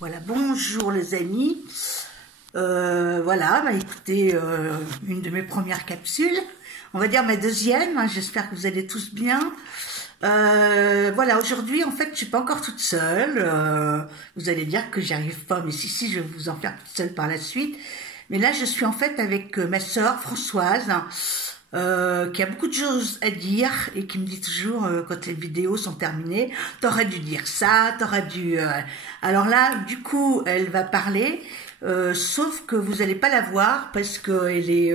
Voilà, bonjour les amis. Voilà, bah écoutez, une de mes premières capsules, on va dire ma deuxième, hein, j'espère que vous allez tous bien. Voilà, aujourd'hui en fait je suis pas encore toute seule, vous allez dire que j'y arrive pas, mais si, je vais vous en faire toute seule par la suite. Mais là je suis en fait avec ma sœur Françoise, qui a beaucoup de choses à dire et qui me dit toujours quand les vidéos sont terminées, t'aurais dû dire ça, t'aurais dû... Alors là, du coup, elle va parler, sauf que vous n'allez pas la voir parce qu'elle est,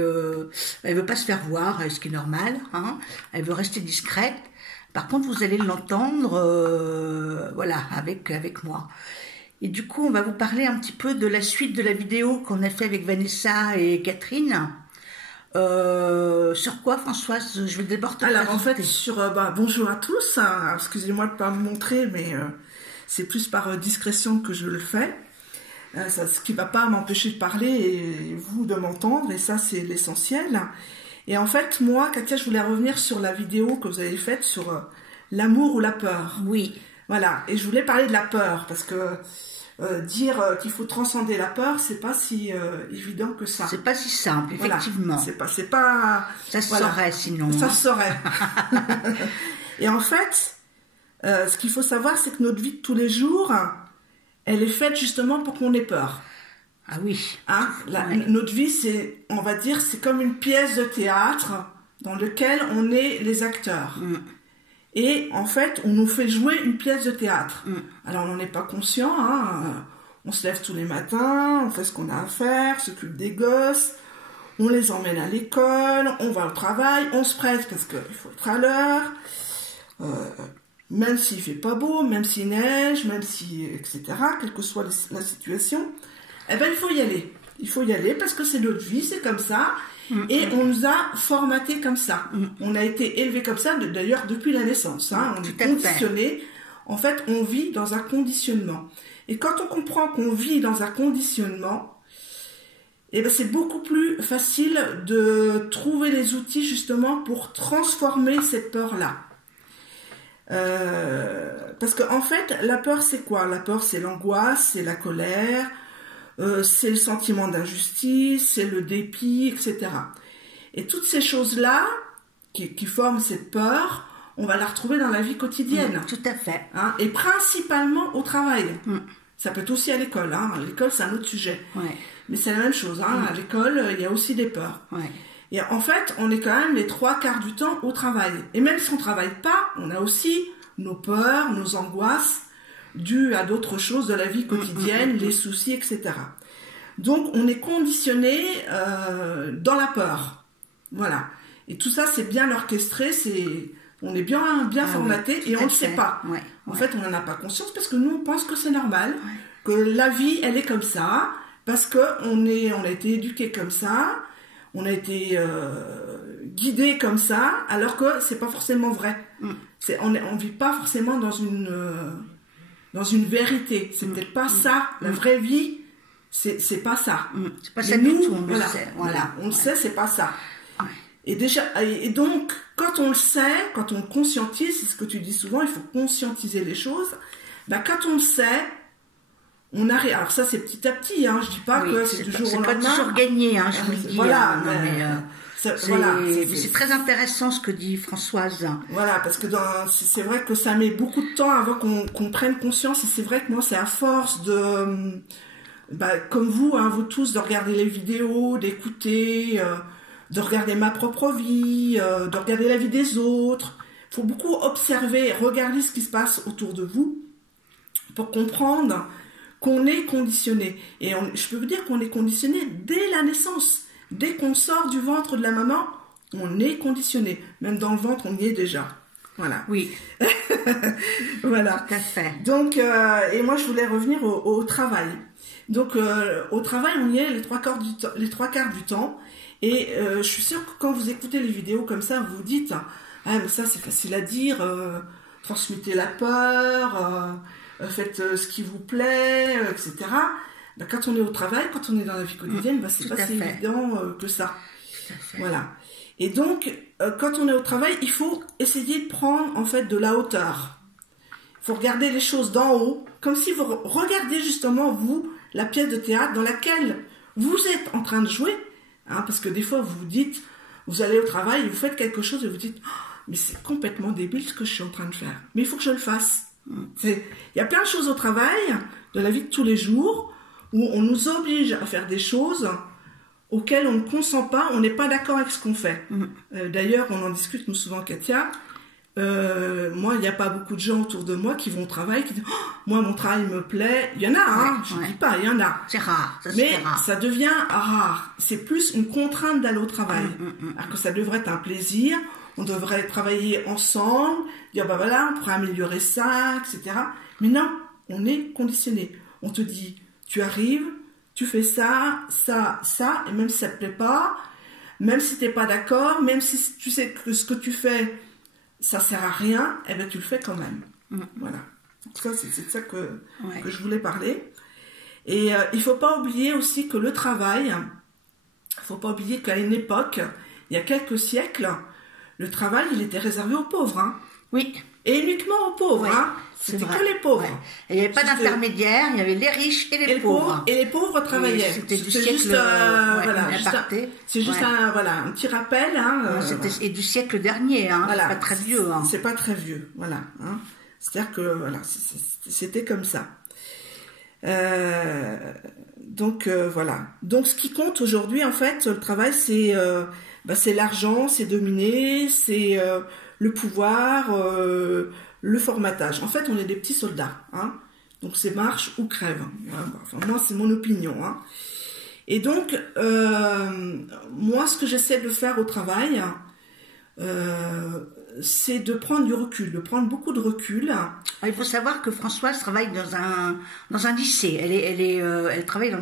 elle veut pas se faire voir, ce qui est normal, hein. Elle veut rester discrète. Par contre, vous allez l'entendre, voilà, avec moi. Et du coup, on va vous parler un petit peu de la suite de la vidéo qu'on a fait avec Vanessa et Catherine. Sur quoi, Françoise? Je vais d'abord te Alors en fait sur bonjour à tous, hein, excusez-moi de ne pas me montrer, mais c'est plus par discrétion que je le fais, ce qui ne va pas m'empêcher de parler et vous de m'entendre, et ça c'est l'essentiel. Et en fait moi, Katia, je voulais revenir sur la vidéo que vous avez faite sur l'amour ou la peur. Oui. Voilà, et je voulais parler de la peur parce que dire qu'il faut transcender la peur, c'est pas si évident que ça. C'est pas si simple, effectivement. Voilà. C'est pas. Ça se saurait sinon. Ça se saurait. Et en fait, ce qu'il faut savoir, c'est que notre vie de tous les jours, elle est faite justement pour qu'on ait peur. Ah oui. Hein, notre vie, c'est, on va dire, c'est comme une pièce de théâtre dans laquelle on est les acteurs. Et en fait, on nous fait jouer une pièce de théâtre. Alors, on n'en est pas conscient, hein. On se lève tous les matins, on fait ce qu'on a à faire, s'occupe des gosses, on les emmène à l'école, on va au travail, on se presse parce qu'il faut être à l'heure, même s'il fait pas beau, même s'il neige, même si, etc., quelle que soit la situation, eh ben, il faut y aller. Il faut y aller parce que c'est notre vie, c'est comme ça. Et on nous a formaté comme ça. On a été élevé comme ça, d'ailleurs depuis la naissance. Hein. On est conditionné. En fait, on vit dans un conditionnement. Et quand on comprend qu'on vit dans un conditionnement, eh ben, c'est beaucoup plus facile de trouver les outils justement pour transformer cette peur-là. Parce qu'en fait, la peur, c'est quoi? La peur, c'est l'angoisse, c'est la colère, c'est le sentiment d'injustice, c'est le dépit, etc. Et toutes ces choses-là qui forment cette peur, on va la retrouver dans la vie quotidienne. Tout à fait. Hein, et principalement au travail. Ça peut être aussi à l'école. Hein. L'école, c'est un autre sujet. Ouais. Mais c'est la même chose. Hein. À l'école, il y a aussi des peurs. Ouais. Et en fait, on est quand même les 3/4 du temps au travail. Et même si on ne travaille pas, on a aussi nos peurs, nos angoisses, dues à d'autres choses de la vie quotidienne, les soucis, etc. Donc, on est conditionné dans la peur. Voilà. Et tout ça, c'est bien orchestré, on est bien formaté, oui, et on ne le sait pas. Ouais, en fait, on n'en a pas conscience parce que nous, on pense que c'est normal, que la vie, elle est comme ça, parce qu'on a été éduqué comme ça, on a été guidé comme ça, alors que c'est pas forcément vrai. On vit pas forcément dans une vérité. C'est peut-être pas ça. La vraie vie, c'est pas ça. C'est pas ça du tout, on le sait. Voilà, on le sait, c'est pas ça. Et donc, quand on le sait, quand on le conscientise, c'est ce que tu dis souvent, il faut conscientiser les choses. Quand on le sait, on arrive. Alors ça, c'est petit à petit. Hein, je dis pas que c'est toujours au lendemain. C'est pas toujours gagné, hein, je vous le dis. Voilà, c'est très intéressant ce que dit Françoise. Voilà, parce que c'est vrai que ça met beaucoup de temps avant qu'on prenne conscience, et c'est vrai que moi, c'est à force de, comme vous, hein, vous tous, de regarder les vidéos, d'écouter, de regarder ma propre vie, de regarder la vie des autres. Il faut beaucoup observer, regarder ce qui se passe autour de vous pour comprendre qu'on est conditionné. Et je peux vous dire qu'on est conditionné dès la naissance. Dès qu'on sort du ventre de la maman, on est conditionné. Même dans le ventre, on y est déjà. Voilà. Oui. Voilà. Tout à fait. Donc, et moi, je voulais revenir au travail. Donc, au travail, on y est les 3/4 du temps. Et je suis sûre que quand vous écoutez les vidéos comme ça, vous vous dites « Ah, mais ça, c'est facile à dire. Transmettez la peur. Faites ce qui vous plaît, etc. » Quand on est au travail, quand on est dans la vie quotidienne, c'est pas si évident que ça. Voilà. Et donc, quand on est au travail, il faut essayer de prendre en fait de la hauteur. faut regarder les choses d'en haut, comme si vous regardiez justement, vous, la pièce de théâtre dans laquelle vous êtes en train de jouer, hein, parce que des fois, vous vous dites, vous allez au travail, vous faites quelque chose et vous dites, oh, mais c'est complètement débile ce que je suis en train de faire, mais il faut que je le fasse. Il y a plein de choses au travail, de la vie de tous les jours, où on nous oblige à faire des choses auxquelles on ne consent pas, on n'est pas d'accord avec ce qu'on fait. D'ailleurs, on en discute nous souvent, Katia. Moi, il n'y a pas beaucoup de gens autour de moi qui vont au travail, qui disent oh, moi, mon travail me plaît. Il y en a, hein, je ne dis pas, il y en a. C'est rare. Mais ça devient rare. C'est plus une contrainte d'aller au travail. Alors que ça devrait être un plaisir. On devrait travailler ensemble, dire bah voilà, on pourrait améliorer ça, etc. Mais non, on est conditionné. On te dit, tu arrives, tu fais ça, ça, ça, et même si ça te plaît pas, même si t'es pas d'accord, même si tu sais que ce que tu fais, ça sert à rien, eh ben tu le fais quand même. Voilà. Ça, c'est de ça que je voulais parler. Et il faut pas oublier aussi que le travail, il faut pas oublier qu'à une époque, il y a quelques siècles, le travail, il était réservé aux pauvres. Hein. Oui. Et uniquement aux pauvres. Hein. C'était que les pauvres. Il n'y avait pas d'intermédiaire, il y avait les riches et les pauvres. Et les pauvres travaillaient. C'était du siècle, juste, c'est juste un petit rappel. Hein, et du siècle dernier, hein, voilà. C'est pas très vieux. Hein. C'est pas très vieux, voilà. Hein. C'est-à-dire que voilà, c'était comme ça. Donc voilà. Donc ce qui compte aujourd'hui, en fait, le travail, c'est l'argent, c'est dominer, c'est le pouvoir, le formatage. En fait, on est des petits soldats, hein. Donc c'est marche ou crève. Enfin, moi, c'est mon opinion, hein. Et donc, moi, ce que j'essaie de faire au travail, c'est de prendre du recul, de prendre beaucoup de recul. Il faut savoir que Françoise travaille dans un lycée. Elle travaille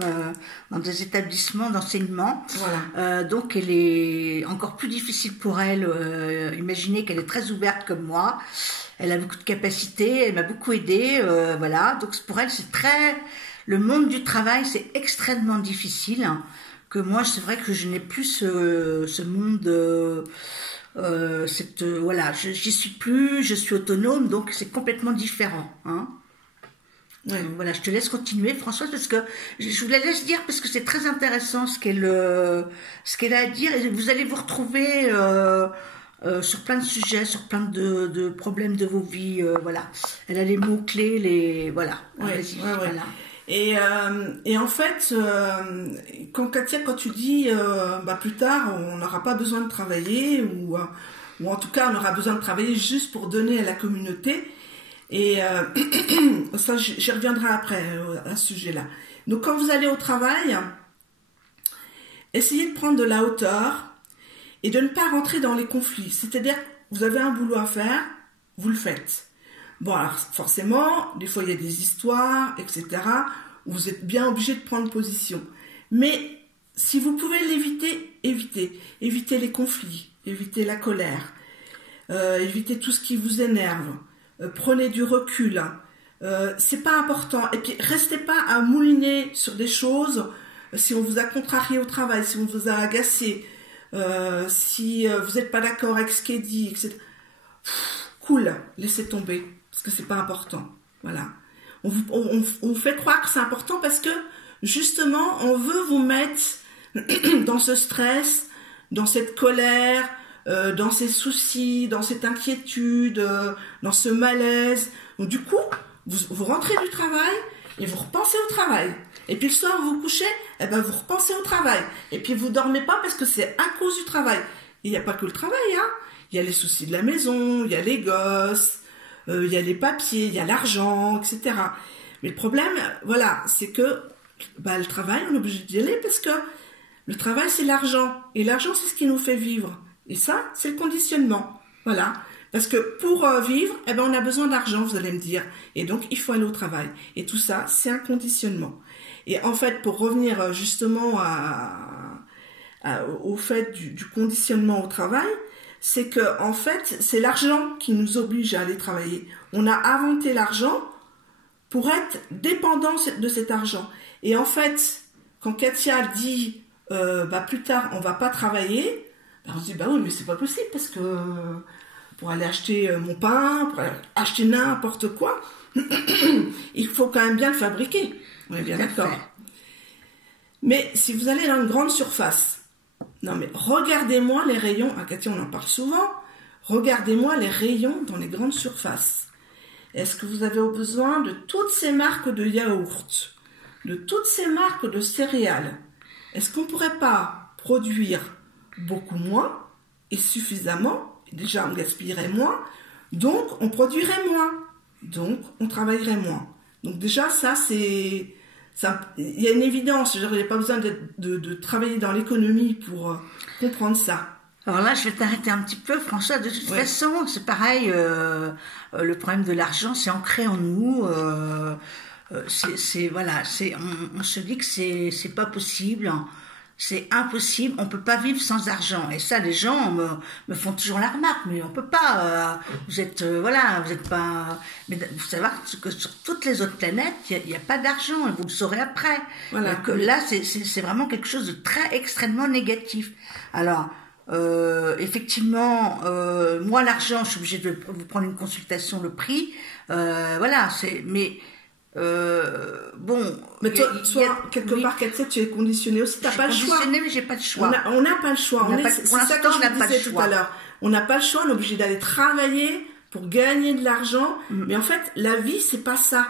dans des établissements d'enseignement. Voilà. Donc elle est encore plus difficile pour elle. Imaginez qu'elle est très ouverte comme moi. Elle a beaucoup de capacités. Elle m'a beaucoup aidée. Voilà. Donc pour elle, le monde du travail, c'est extrêmement difficile. Que moi, c'est vrai que je n'ai plus ce monde. Voilà, j'y suis plus, je suis autonome, donc c'est complètement différent, hein. Ouais. Donc, voilà, je te laisse continuer, Françoise, parce que je vous la laisse dire parce que c'est très intéressant ce qu'elle a à dire et vous allez vous retrouver sur plein de sujets, sur plein de problèmes de vos vies, voilà. Elle a les mots clés, voilà. Ouais, voilà. Et en fait, Katia, quand tu dis plus tard, on n'aura pas besoin de travailler, ou en tout cas, on aura besoin de travailler juste pour donner à la communauté. Et ça, j'y reviendrai après à ce sujet-là. Donc, quand vous allez au travail, essayez de prendre de la hauteur et de ne pas rentrer dans les conflits. C'est-à-dire, vous avez un boulot à faire, vous le faites. Bon, alors forcément, des fois il y a des histoires, etc., où vous êtes bien obligé de prendre position. Mais si vous pouvez l'éviter, évitez. Évitez les conflits, évitez la colère, évitez tout ce qui vous énerve, prenez du recul. C'est pas important. Et puis, restez pas à mouliner sur des choses si on vous a contrarié au travail, si on vous a agacé, si vous n'êtes pas d'accord avec ce qui est dit, etc. Cool, laissez tomber. Parce que c'est pas important, voilà. On vous fait croire que c'est important parce que justement on veut vous mettre dans ce stress, dans cette colère, dans ces soucis, dans cette inquiétude, dans ce malaise. Donc du coup, vous rentrez du travail et vous repensez au travail. Et puis le soir vous vous couchez, et ben vous repensez au travail. Et puis vous dormez pas parce que c'est à cause du travail. Il n'y a pas que le travail, hein. Il y a les soucis de la maison, il y a les gosses. Il y a les papiers, il y a l'argent, etc. Mais le problème, voilà, c'est que le travail, on est obligé d'y aller parce que le travail, c'est l'argent. Et l'argent, c'est ce qui nous fait vivre. Et ça, c'est le conditionnement. Voilà. Parce que pour vivre, on a besoin d'argent, vous allez me dire. Et donc, il faut aller au travail. Et tout ça, c'est un conditionnement. Et en fait, pour revenir justement au fait du conditionnement au travail, c'est que en fait, c'est l'argent qui nous oblige à aller travailler. On a inventé l'argent pour être dépendant de cet argent. Et en fait, quand Katia dit plus tard on va pas travailler, on se dit oui mais c'est pas possible parce que pour aller acheter mon pain, pour aller acheter n'importe quoi, il faut quand même bien le fabriquer. On est bien d'accord. Mais si vous allez dans une grande surface, non mais regardez-moi les rayons, Cathy on en parle souvent, regardez-moi les rayons dans les grandes surfaces. Est-ce que vous avez besoin de toutes ces marques de yaourts, de toutes ces marques de céréales? Est-ce qu'on ne pourrait pas produire beaucoup moins et suffisamment? Déjà, on gaspillerait moins, donc on produirait moins, donc on travaillerait moins. Donc déjà, ça, c'est... Il y a une évidence, il n'y a pas besoin de travailler dans l'économie pour comprendre ça. Alors là, je vais t'arrêter un petit peu, François. De toute façon, c'est pareil, le problème de l'argent, c'est ancré en nous. Voilà, on se dit que c'est pas possible. C'est impossible, on peut pas vivre sans argent. Et ça, les gens me font toujours la remarque, mais on peut pas. Vous êtes, voilà, vous êtes pas. Mais vous savez que sur toutes les autres planètes, il y a pas d'argent, et vous le saurez après. Voilà. Donc là, c'est vraiment quelque chose de très extrêmement négatif. Alors, effectivement, moi, l'argent, je suis obligée de vous prendre une consultation, le prix. Voilà, mais. Bon, mais toi, quelque part, Cathy, tu es conditionnée aussi. T'as pas le choix. Conditionnée, mais j'ai pas le choix. On n'a pas le choix. C'est ça que je disais tout à l'heure. On n'a pas le choix. On est obligé d'aller travailler pour gagner de l'argent. Mais en fait, la vie, c'est pas ça.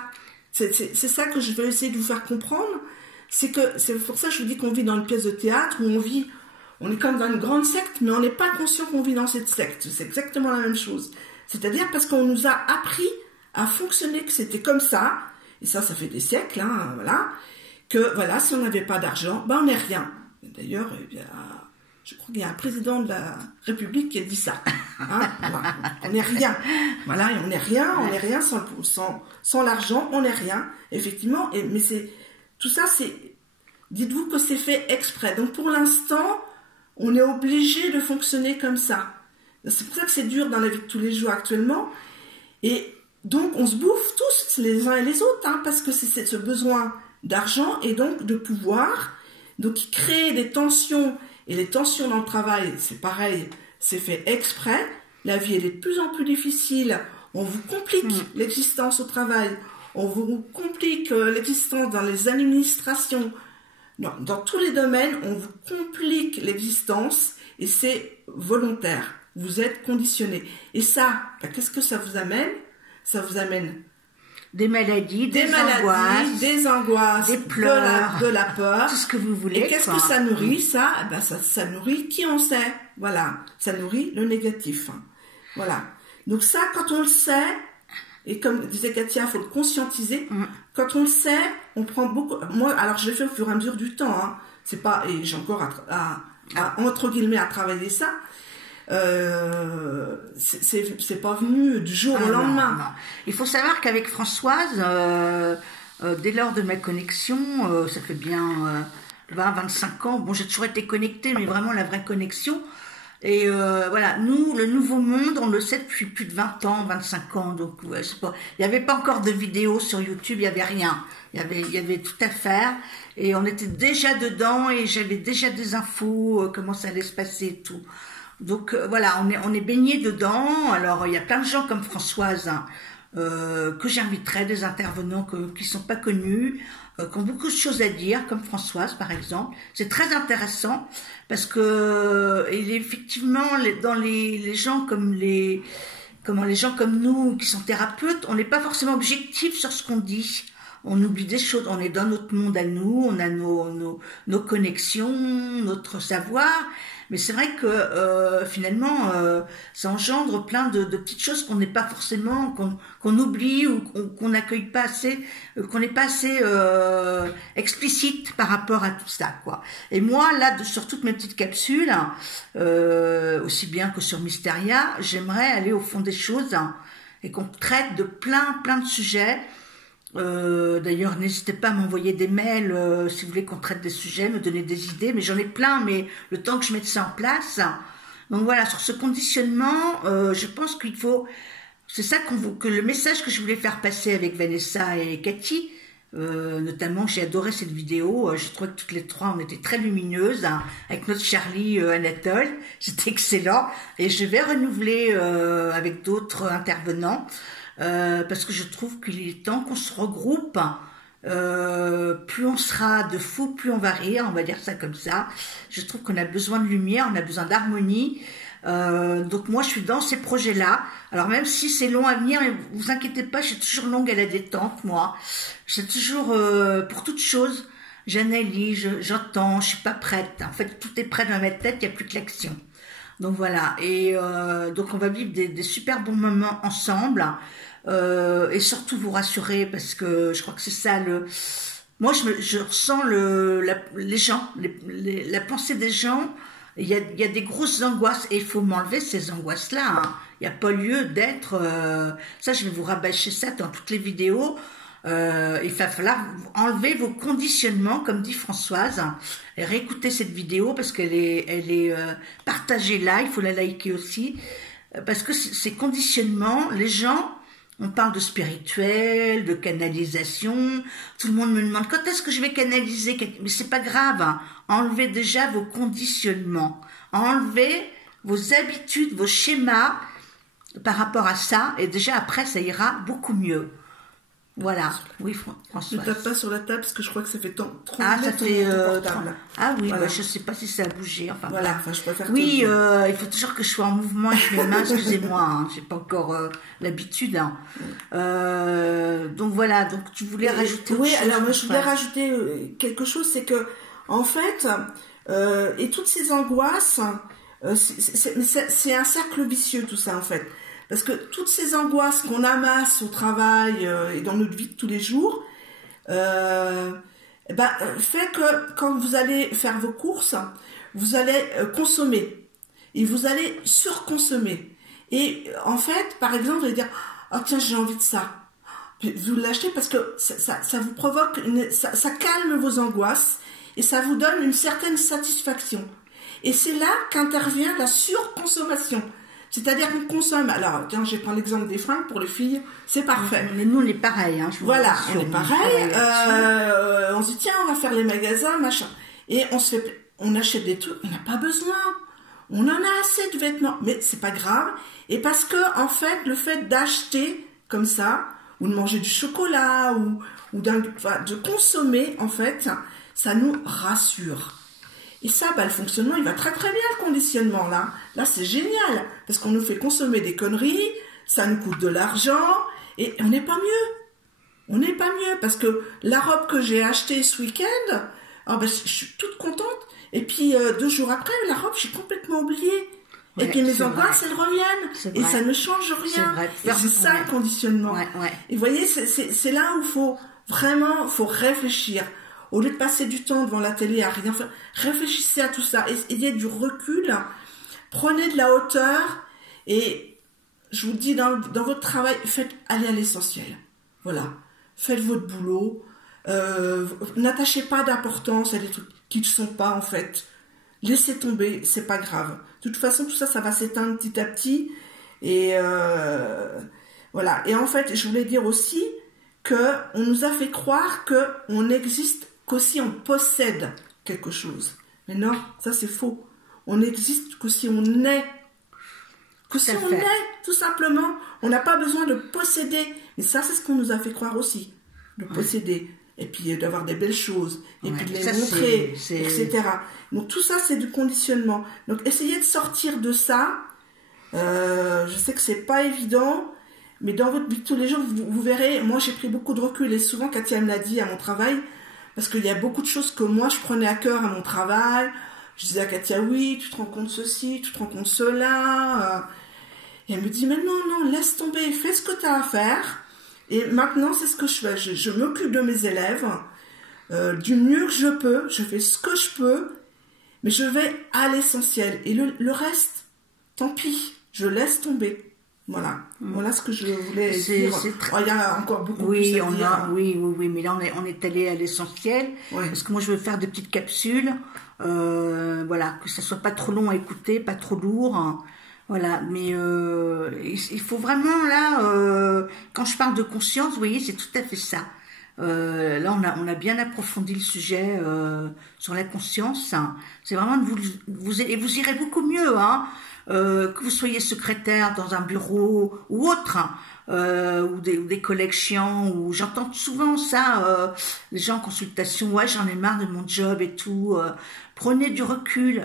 C'est ça que je veux essayer de vous faire comprendre. C'est pour ça que je vous dis qu'on vit dans une pièce de théâtre où on est comme dans une grande secte, mais on n'est pas conscient qu'on vit dans cette secte. C'est exactement la même chose. C'est-à-dire parce qu'on nous a appris à fonctionner, que c'était comme ça. Et ça fait des siècles, hein, voilà, que voilà, si on n'avait pas d'argent, on n'est rien. D'ailleurs, je crois qu'il y a un président de la République qui a dit ça. Hein, voilà, on n'est rien. Voilà, et on n'est rien sans l'argent, on n'est rien. Effectivement, mais tout ça, dites-vous que c'est fait exprès. Donc pour l'instant, on est obligé de fonctionner comme ça. C'est pour ça que c'est dur dans la vie de tous les jours actuellement. Et donc, on se bouffe tous les uns et les autres, hein, parce que c'est ce besoin d'argent et donc de pouvoir, donc qui crée des tensions. Et les tensions dans le travail, c'est pareil, c'est fait exprès. La vie, elle est de plus en plus difficile. On vous complique l'existence au travail. On vous complique l'existence dans les administrations. Dans tous les domaines, on vous complique l'existence et c'est volontaire. Vous êtes conditionné. Et ça, qu'est-ce que ça vous amène ? Ça vous amène des maladies, des angoisses, des pleurs, de la peur, tout ce que vous voulez. Et qu'est-ce que ça nourrit, ça? Ça nourrit qui on sait. Voilà, ça nourrit le négatif. Voilà. Donc ça, quand on le sait, et comme disait Katia, il faut le conscientiser. Quand on le sait, on prend beaucoup. Moi, alors je l'ai fait au fur et à mesure du temps. Hein. C'est pas, et j'ai encore entre guillemets à travailler ça. C'est pas venu du jour au lendemain. Non. Il faut savoir qu'avec Françoise, dès lors de ma connexion, ça fait bien 20-25 ans, bon j'ai toujours été connectée, mais vraiment la vraie connexion. Et voilà, nous, le nouveau monde, on le sait depuis plus de 20 ans, 25 ans, donc ouais, c'est pas, il n'y avait pas encore de vidéos sur YouTube, il n'y avait rien. Il y avait tout à faire, et on était déjà dedans, et j'avais déjà des infos, comment ça allait se passer et tout. Donc voilà, on est baigné dedans. Alors il y a plein de gens comme Françoise que j'inviterai, des intervenants qui sont pas connus, qui ont beaucoup de choses à dire, comme Françoise par exemple. C'est très intéressant parce que effectivement dans les gens comme les gens comme nous qui sont thérapeutes, on n'est pas forcément objectif sur ce qu'on dit. On oublie des choses, on est dans notre monde à nous, on a nos connexions, notre savoir. Mais c'est vrai que finalement, ça engendre plein de petites choses qu'on n'est pas forcément, qu'on oublie ou qu'on n'accueille pas assez, qu'on n'est pas assez explicite par rapport à tout ça, quoi. Et moi, là, sur toutes mes petites capsules, aussi bien que sur Mysteria, j'aimerais aller au fond des choses et qu'on traite de plein de sujets. D'ailleurs, n'hésitez pas à m'envoyer des mails si vous voulez qu'on traite des sujets, me donner des idées, mais j'en ai plein, mais le temps que je mette ça en place. Donc voilà, sur ce conditionnement, je pense qu'il faut, c'est ça que le message que je voulais faire passer avec Vanessa et Cathy, Notamment, j'ai adoré cette vidéo. Je trouvais que toutes les trois, on était très lumineuses, hein, avec notre Charlie Anatole. C'était excellent. Et je vais renouveler avec d'autres intervenants parce que je trouve qu'il est temps qu'on se regroupe. Plus on sera de fous, plus on va rire, on va dire ça comme ça. Je trouve qu'on a besoin de lumière, on a besoin d'harmonie. Donc moi je suis dans ces projets-là. Alors même si c'est long à venir, mais vous inquiétez pas, je suis toujours longue à la détente, moi. J'ai toujours, pour toute chose, j'analyse, j'entends, je suis pas prête. En fait, tout est prêt dans ma tête, il n'y a plus que l'action. Donc voilà, et donc on va vivre des super bons moments ensemble. Et surtout vous rassurer, parce que je crois que c'est ça le... Moi je ressens les gens, la pensée des gens. Il y a des grosses angoisses et il faut m'enlever ces angoisses-là. Hein. Il n'y a pas lieu d'être... ça, je vais vous rabâcher ça dans toutes les vidéos. Il va falloir enlever vos conditionnements, comme dit Françoise, et réécouter cette vidéo parce qu'elle est partagée là. Il faut la liker aussi. Parce que ces conditionnements, les gens... On parle de spirituel, de canalisation. Tout le monde me demande quand est-ce que je vais canaliser. Mais c'est pas grave. Hein. Enlevez déjà vos conditionnements. Enlevez vos habitudes, vos schémas par rapport à ça. Et déjà après, ça ira beaucoup mieux. Voilà. Oui, François. Ne tape pas sur la table parce que je crois que ça fait trop ça fait portable. Ah oui, voilà. je ne sais pas si ça a bougé. Enfin, voilà, enfin, je préfère. Oui, il faut toujours que je sois en mouvement avec mes mains. Excusez-moi, hein, j'ai pas encore l'habitude. Hein. Donc voilà. Donc tu voulais rajouter. Oui, alors moi je voulais rajouter quelque chose, c'est que en fait, et toutes ces angoisses, c'est un cercle vicieux tout ça en fait. Parce que toutes ces angoisses qu'on amasse au travail et dans notre vie de tous les jours, fait que quand vous allez faire vos courses, vous allez consommer et vous allez surconsommer. Et en fait, par exemple, vous allez dire « Oh tiens, j'ai envie de ça ». Vous l'achetez parce que ça vous provoque, ça calme vos angoisses et ça vous donne une certaine satisfaction. Et c'est là qu'intervient la surconsommation. C'est-à-dire qu'on consomme. Alors, tiens, je vais prendre l'exemple des fringues pour les filles, c'est parfait. Mais nous, on est pareil. Hein, voilà, on est pareil. On se dit, tiens, on va faire les magasins, machin. Et on achète des trucs, on n'a pas besoin. On en a assez de vêtements. Mais c'est pas grave. Et parce que, en fait, le fait d'acheter comme ça, ou de manger du chocolat, ou de consommer, en fait, ça nous rassure. Et ça, le fonctionnement, il va très très bien, le conditionnement, là. Là, c'est génial, parce qu'on nous fait consommer des conneries, ça nous coûte de l'argent, et on n'est pas mieux. On n'est pas mieux, parce que la robe que j'ai achetée ce week-end, je suis toute contente, et puis 2 jours après, la robe, j'ai complètement oublié. Ouais, et puis mes angoisses, elles reviennent, et ça ne change rien. Et c'est ça, le conditionnement. Ouais. Et vous voyez, c'est là où faut réfléchir. Au lieu de passer du temps devant la télé à rien faire, réfléchissez à tout ça, ayez du recul, prenez de la hauteur et je vous dis dans votre travail, allez à l'essentiel. Voilà, faites votre boulot, n'attachez pas d'importance à des trucs qui ne sont pas en fait. Laissez tomber, c'est pas grave. De toute façon, tout ça, ça va s'éteindre petit à petit et voilà. Et en fait, je voulais dire aussi que on nous a fait croire que on existe qu'aussi on possède quelque chose. Mais non, ça c'est faux. On n'existe que si on est. Que si on est, tout simplement. On n'a pas besoin de posséder. Mais ça, c'est ce qu'on nous a fait croire aussi. De posséder. Et puis d'avoir des belles choses. Et puis de les montrer, etc. Donc tout ça, c'est du conditionnement. Donc essayez de sortir de ça. Je sais que c'est pas évident. Mais dans votre vie de tous les jours, vous verrez, moi j'ai pris beaucoup de recul. Et souvent, Katia me l'a dit à mon travail, parce qu'il y a beaucoup de choses que moi je prenais à cœur à mon travail. Je disais à Katia, oui, tu te rends compte ceci, tu te rends compte cela. Et elle me dit, mais non, laisse tomber, fais ce que tu as à faire. Et maintenant, c'est ce que je fais. Je m'occupe de mes élèves du mieux que je peux. Je fais ce que je peux, mais je vais à l'essentiel. Et le reste, tant pis, je laisse tomber. Voilà, voilà ce que je voulais dire. Il y a encore beaucoup plus à dire. Oui, mais là on est allé à l'essentiel, parce que moi je veux faire des petites capsules, voilà, que ça soit pas trop long à écouter, pas trop lourd, hein, voilà, mais il faut vraiment là, quand je parle de conscience, vous voyez, c'est tout à fait ça. Là, on a bien approfondi le sujet sur la conscience. Hein. C'est vraiment de et vous irez beaucoup mieux, hein, que vous soyez secrétaire dans un bureau ou autre, hein, ou des collègues chiants. Ou j'entends souvent ça, les gens en consultation. Ouais, j'en ai marre de mon job et tout. Prenez du recul.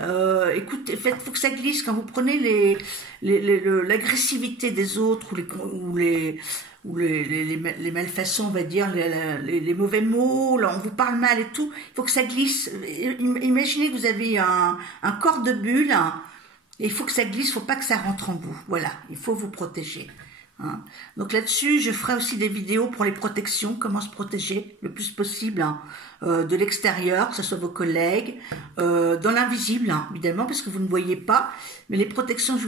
Écoutez, faut que ça glisse quand vous prenez l'agressivité des autres ou les malfaçons, on va dire, les mauvais mots, là, on vous parle mal et tout, il faut que ça glisse. Imaginez que vous avez un corps de bulle, hein, et il faut que ça glisse, il ne faut pas que ça rentre en vous. Voilà, il faut vous protéger. Hein. Donc là-dessus, je ferai aussi des vidéos pour les protections, comment se protéger le plus possible, hein, de l'extérieur, que ce soit vos collègues, dans l'invisible, hein, évidemment, parce que vous ne voyez pas, mais les protections que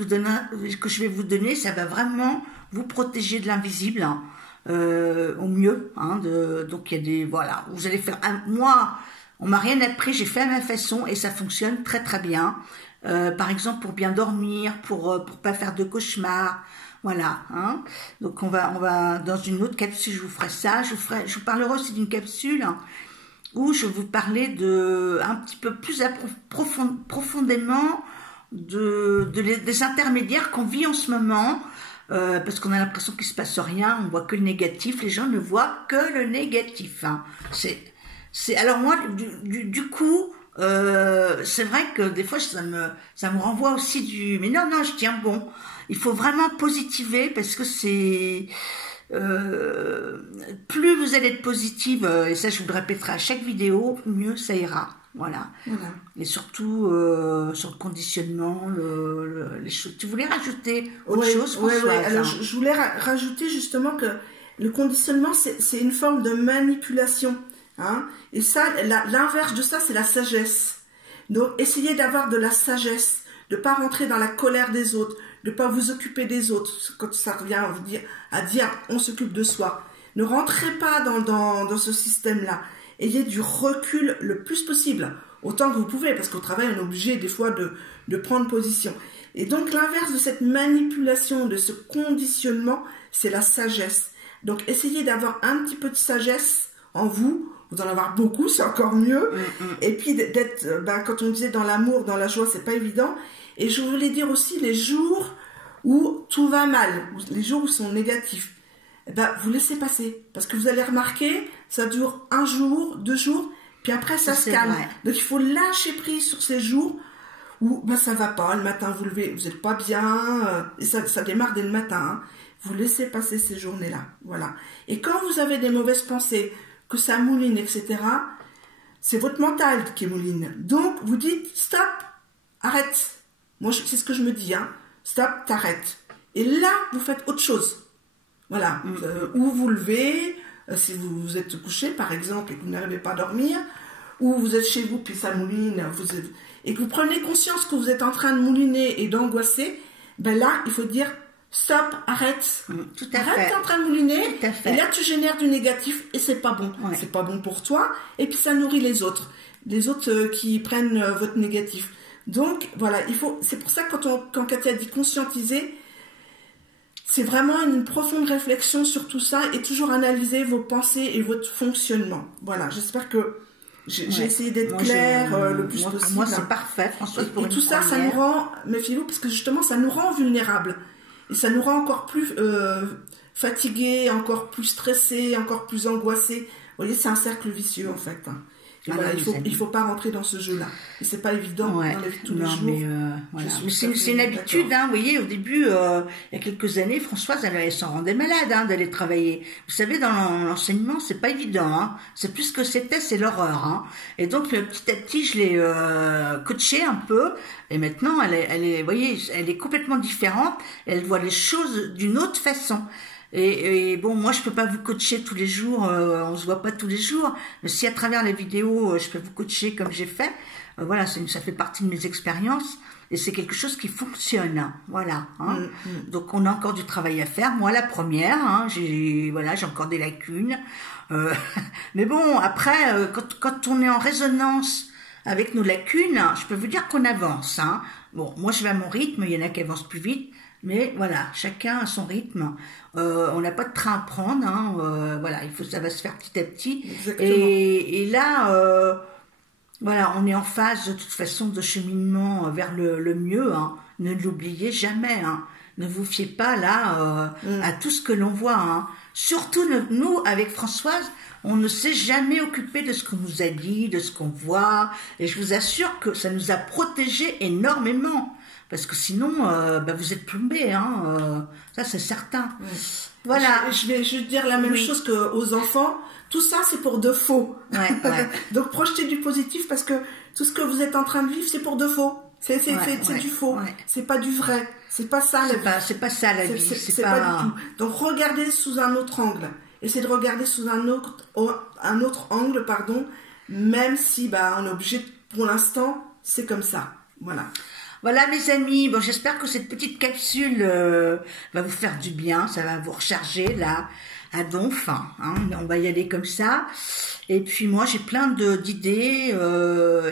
je vais vous donner, ça va vraiment vous protéger de l'invisible, hein, au mieux. Hein, donc il y a des... Voilà, vous allez faire... Moi, on m'a rien appris, j'ai fait à ma façon et ça fonctionne très très bien. Par exemple, pour bien dormir, pour pas faire de cauchemars. Voilà, hein. Donc on va dans une autre capsule, je vous ferai ça. Je vous parlerai aussi d'une capsule, hein, où je vais vous parler un petit peu plus profondément des intermédiaires qu'on vit en ce moment, parce qu'on a l'impression qu'il se passe rien, on voit que le négatif, les gens ne voient que le négatif. Hein. Alors moi, du coup, c'est vrai que des fois ça me renvoie aussi mais non, je tiens bon. Il faut vraiment positiver parce que c'est plus vous allez être positive, et ça je vous le répéterai à chaque vidéo, mieux ça ira. Voilà. Et surtout sur le conditionnement, les choses. Tu voulais rajouter autre chose, Françoise? Oui. Alors je voulais rajouter justement que le conditionnement c'est une forme de manipulation. Hein, et ça, l'inverse de ça, c'est la sagesse. Donc, essayez d'avoir de la sagesse, de ne pas rentrer dans la colère des autres, de ne pas vous occuper des autres, quand ça revient à dire on s'occupe de soi. Ne rentrez pas dans ce système-là. Ayez du recul le plus possible, autant que vous pouvez, parce qu'au travail, on est obligé des fois de prendre position. Et donc, l'inverse de cette manipulation, de ce conditionnement, c'est la sagesse. Donc, essayez d'avoir un petit peu de sagesse en vous. Vous en avoir beaucoup, c'est encore mieux. Et puis d'être, quand on disait dans l'amour, dans la joie, c'est pas évident. Et je voulais dire aussi les jours où tout va mal, les jours où ils sont négatifs. Vous laissez passer, parce que vous allez remarquer, ça dure 1 jour, 2 jours, puis après ça se calme. Vrai. Donc il faut lâcher prise sur ces jours où ça va pas. Le matin vous levez, vous êtes pas bien, et ça démarre dès le matin. Hein. Vous laissez passer ces journées-là, voilà. Et quand vous avez des mauvaises pensées, que ça mouline, etc., c'est votre mental qui mouline. Donc, vous dites, stop, arrête. Moi, c'est ce que je me dis, hein. Stop, t'arrêtes. Et là, vous faites autre chose. Voilà. Ou vous levez, si vous êtes couché, par exemple, et que vous n'arrivez pas à dormir, ou vous êtes chez vous, puis ça mouline, et que vous prenez conscience que vous êtes en train de mouliner et d'angoisser, là, il faut dire, stop, arrête. Tout à fait. Arrête, t'es en train de mouliner. Tout à fait. Et là, tu génères du négatif et c'est pas bon. Ouais. C'est pas bon pour toi. Et puis, ça nourrit les autres. Les autres qui prennent votre négatif. Donc, voilà, c'est pour ça que quand Katia dit conscientiser, c'est vraiment une profonde réflexion sur tout ça et toujours analyser vos pensées et votre fonctionnement. Voilà, j'espère que j'ai essayé d'être claire le plus possible. Moi, c'est parfait, François. Et tout ça, ça nous rend, méfiez-vous, parce que justement, ça nous rend vulnérables. Et ça nous rend encore plus fatigués, encore plus stressés, encore plus angoissés. Vous voyez, c'est un cercle vicieux, en fait. Et voilà, il faut pas rentrer dans ce jeu-là. Et c'est pas évident dans la vie de tous les jours. Mais voilà. C'est une habitude, hein. Vous voyez, au début, il y a quelques années, Françoise, elle s'en rendait malade, hein, d'aller travailler. Vous savez, dans l'enseignement, c'est pas évident, hein. C'est plus ce que c'est l'horreur, hein. Et donc, petit à petit, je l'ai coachée un peu. Et maintenant, vous voyez, elle est complètement différente. Elle voit les choses d'une autre façon. Et bon, moi je peux pas vous coacher tous les jours, on se voit pas tous les jours, mais si à travers les vidéos je peux vous coacher comme j'ai fait, voilà, ça fait partie de mes expériences et c'est quelque chose qui fonctionne, voilà. Hein. Donc on a encore du travail à faire. Moi la première, hein, j'ai encore des lacunes, mais bon après quand on est en résonance avec nos lacunes, je peux vous dire qu'on avance. Hein. Bon, moi je vais à mon rythme, il y en a qui avancent plus vite. Mais voilà, chacun a son rythme. On n'a pas de train à prendre. Hein, voilà, ça va se faire petit à petit. Exactement. Et là, voilà, on est en phase de toute façon de cheminement vers le mieux. Hein. Ne l'oubliez jamais. Hein. Ne vous fiez pas là à tout ce que l'on voit. Hein. Surtout nous, avec Françoise, on ne s'est jamais occupé de ce qu'on nous a dit, de ce qu'on voit. Et je vous assure que ça nous a protégés énormément. Parce que sinon, vous êtes plombés, hein. Ça, c'est certain. Ouais. Voilà. Je vais dire la même chose qu'aux enfants. Tout ça, c'est pour de faux. Ouais. Donc, projetez du positif parce que tout ce que vous êtes en train de vivre, c'est pour de faux. C'est du faux. Ouais. C'est pas du vrai. C'est pas ça la vie. C'est pas ça la vie. C'est pas du tout. Donc, regardez sous un autre angle. Essayez de regarder sous un autre angle, pardon. Même si, on est obligé, pour l'instant, c'est comme ça. Voilà. Voilà mes amis, bon j'espère que cette petite capsule va vous faire du bien, ça va vous recharger là à donf, hein, on va y aller comme ça. Et puis moi j'ai plein d'idées,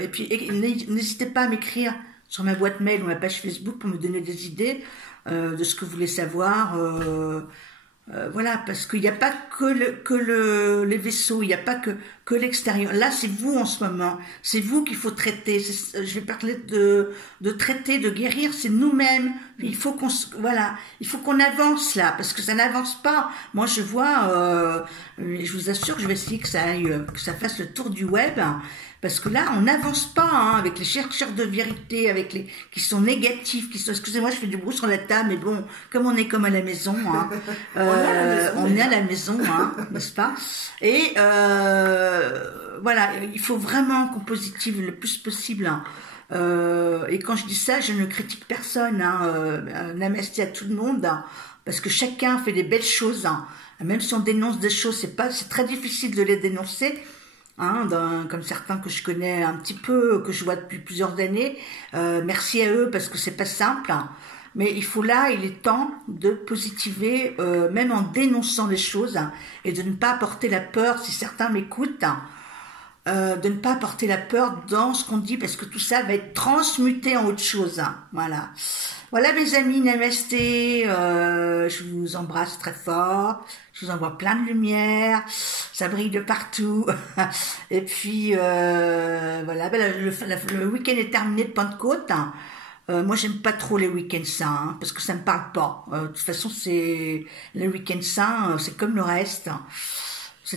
et puis n'hésitez pas à m'écrire sur ma boîte mail ou ma page Facebook pour me donner des idées de ce que vous voulez savoir. Voilà, parce qu'il n'y a pas que les vaisseaux, il n'y a pas que l'extérieur. Là, c'est vous en ce moment. C'est vous qu'il faut traiter. Je vais parler de traiter, de guérir. C'est nous-mêmes. Il faut qu'on avance là, parce que ça n'avance pas. Moi, je vois. Je vous assure que je vais essayer que ça fasse le tour du web. Parce que là, on n'avance pas avec les chercheurs de vérité, qui sont négatifs, excusez-moi, je fais du bruit sur la table, mais bon, comme on est comme à la maison, on est à la maison, n'est-ce pas? Et voilà, il faut qu'on positive le plus possible. Et quand je dis ça, je ne critique personne. Namasté à tout le monde, parce que chacun fait des belles choses. Même si on dénonce des choses, c'est très difficile de les dénoncer. Comme certains que je connais un petit peu, que je vois depuis plusieurs années. Merci à eux parce que c'est pas simple. Mais il est temps de positiver, même en dénonçant les choses, et de ne pas apporter la peur, si certains m'écoutent, de ne pas apporter la peur dans ce qu'on dit, parce que tout ça va être transmuté en autre chose. Voilà. Voilà mes amis, namasté, je vous embrasse très fort, je vous envoie plein de lumière, ça brille de partout, et puis voilà, le week-end est terminé de Pentecôte. Moi j'aime pas trop les week-ends saints, parce que ça me parle pas. De toute façon les week-ends saints, c'est comme le reste.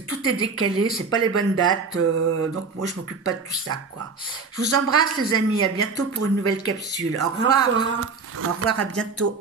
Tout est décalé, c'est pas les bonnes dates, donc moi je m'occupe pas de tout ça, quoi. Je vous embrasse les amis, à bientôt pour une nouvelle capsule. Au revoir. Au revoir, à bientôt.